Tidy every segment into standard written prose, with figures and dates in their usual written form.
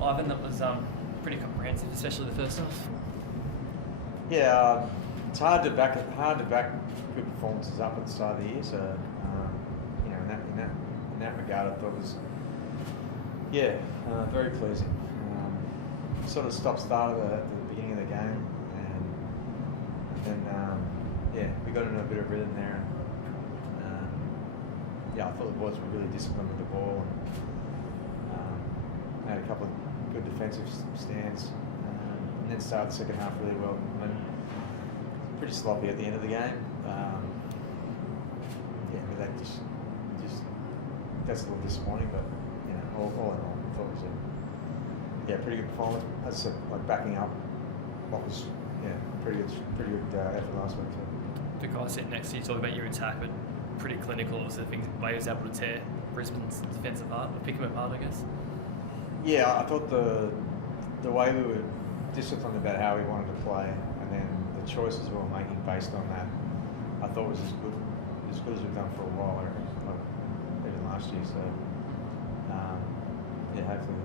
Ivan, that was pretty comprehensive, especially the first half. Yeah, it's hard to back good performances up at the start of the year. So, in that regard, I thought it was very pleasing. Sort of stop-started at the beginning of the game, and then we got into a bit of rhythm there. And, I thought the boys were really disciplined with the ball, and had a couple of good defensive stands, and then started the second half really well. I mean, pretty sloppy at the end of the game. That just that's a little disappointing, but all in all, I thought it was a pretty good performance. As I said, like backing up what was pretty good effort last week too. The guy sitting next to you talk about your attack, but pretty clinical. Was the way he was able to tear Brisbane's defence apart, or pick them apart, I guess. Yeah, I thought the way we were disciplined about how we wanted to play, and then the choices we were making based on that, I thought was as good as we've done for a while, like even last year. So hopefully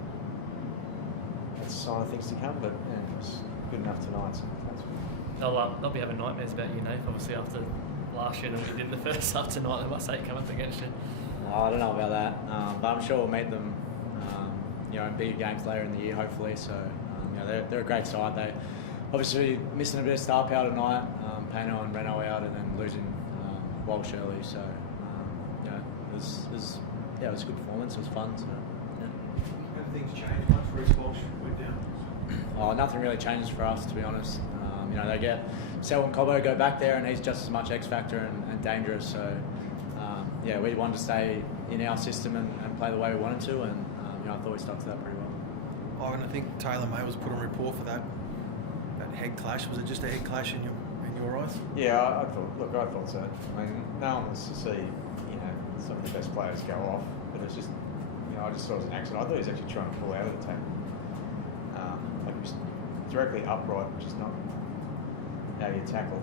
that's a sign of things to come. But it was good enough tonight. So that's good. They'll be having nightmares about you, Nate. Obviously after last year and what you did in the first half tonight, they must say come up against you. I don't know about that, but I'm sure we'll meet them, in bigger games later in the year, hopefully. So, they're a great side. They obviously missing a bit of star power tonight, Pano and Reno out, and then losing Walsh early. So, it was a good performance. It was fun. So, Have things changed much for Reece Walsh went down? Nothing really changes for us, to be honest. They get Selwyn Cobbo go back there, and he's just as much X factor and dangerous. So, we wanted to stay in our system and play the way we wanted to, and I thought we stuck to that pretty well. Ivan, I think Taylor May was put on report for that head clash. Was it just a head clash in your eyes? Yeah, I thought so. I mean, no one wants to see some of the best players go off, but it's just I just thought it was an accident. I thought he was actually trying to pull out of the tackle. Like he was directly upright, which is not how you tackle.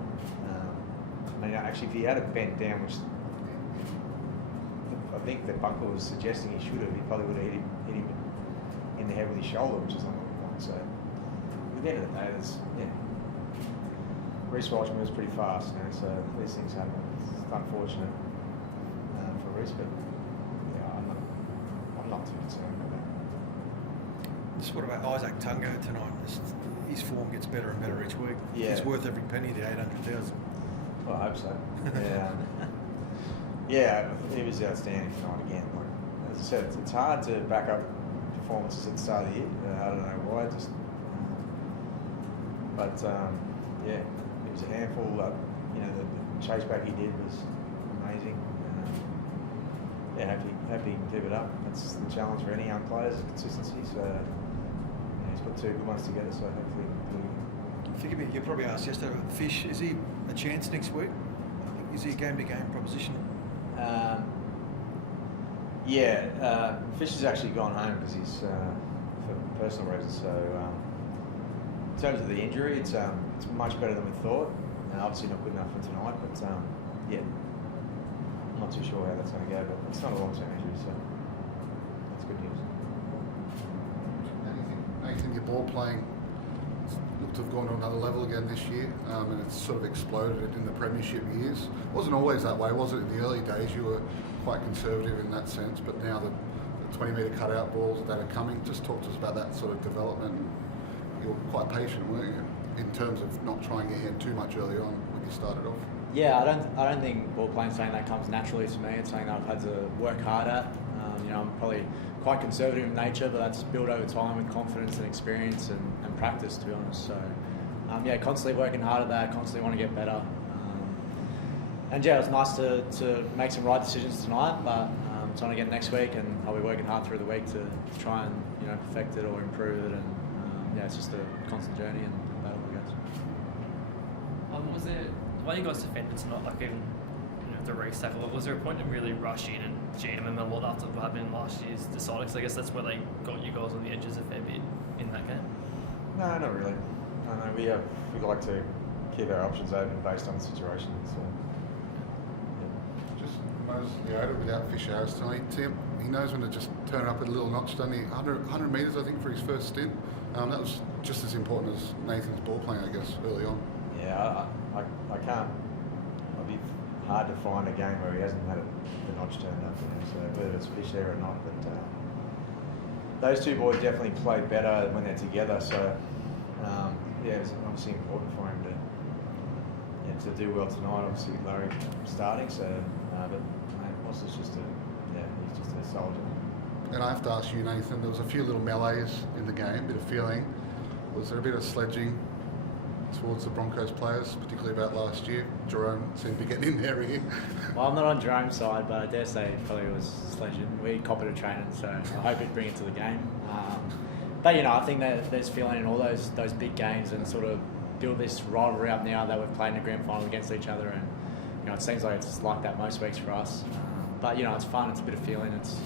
Actually, if he had it bent down, which I think that Buckle was suggesting he should have, he probably would have hit him in the head with his shoulder, which is not what we want. So at the end of the day, Reece Walsh moves pretty fast, so these things happen. It's unfortunate for Reece, but I'm not too concerned about that. Just what about Isaac Tungo tonight? His form gets better and better each week. Yeah. He's worth every penny, the 800,000. Well, I hope so. He was outstanding tonight again. Like, as I said, it's hard to back up performances at the start of the year. I don't know why. It was a handful. The chase back he did was amazing. Happy he can keep it up. That's the challenge for any young players, is consistency. So he's put two good ones together. So hopefully. Forgive me, you probably asked yesterday about Fish. Is he a chance next week? Is he a game-to-game proposition? Fish has actually gone home because he's for personal reasons. So in terms of the injury, it's much better than we thought. Obviously not good enough for tonight, but I'm not too sure how that's going to go. But it's not a long-term injury, so that's good news. Anything your ball playing looked to have gone to another level again this year, and it's sort of exploded in the premiership years. It wasn't always that way, was it? In the early days, you were quite conservative in that sense, but now the 20-metre cutout balls that are coming, just talk to us about that sort of development. You were quite patient, weren't you, in terms of not trying your hand too much early on when you started off? Yeah, I don't think ball playing something that comes naturally to me. It's something that I've had to work hard at. I'm probably quite conservative in nature, but that's built over time with confidence and experience and practice, to be honest. So, constantly working hard at that, constantly want to get better. It was nice to make some right decisions tonight, but it's on again next week, and I'll be working hard through the week to try and perfect it or improve it. And it's just a constant journey and battle, I guess. Was there the way you guys defended tonight, like even the Reece tackle, was there a point to really rush in and jam them a lot after what happened in last year's deciding? Because I guess that's where they got you guys on the edges a fair bit in that game. No, not really. No, we like to keep our options open based on the situation. So, Just Mo knows, without Fish Harris tonight, Tim, he knows when to just turn up a little notch, doesn't he? 100 metres, I think, for his first stint. That was just as important as Nathan's ball playing, I guess, early on. Yeah, I can't. It'll be hard to find a game where he hasn't had the notch turned up. So whether it's Fish there or not, but those two boys definitely play better when they're together. So it's obviously important for him to do well tonight. Obviously, with Larry starting. So, but Moss is just he's just a soldier. And I have to ask you, Nathan, there was a few little melees in the game, a bit of feeling. Was there a bit of sledging towards the Broncos players, particularly about last year? Jerome seemed to be getting in there here. Well, I'm not on Jerome's side, but I dare say it probably was sledging. We copied a training, so I hope he'd bring it to the game. But I think that there's feeling in all those big games and sort of build this rivalry up now that we've played in a grand final against each other, and it seems like it's like that most weeks for us. But it's fun. It's a bit of feeling. It's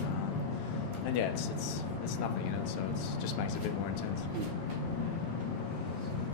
nothing in it, so it just makes it a bit more intense.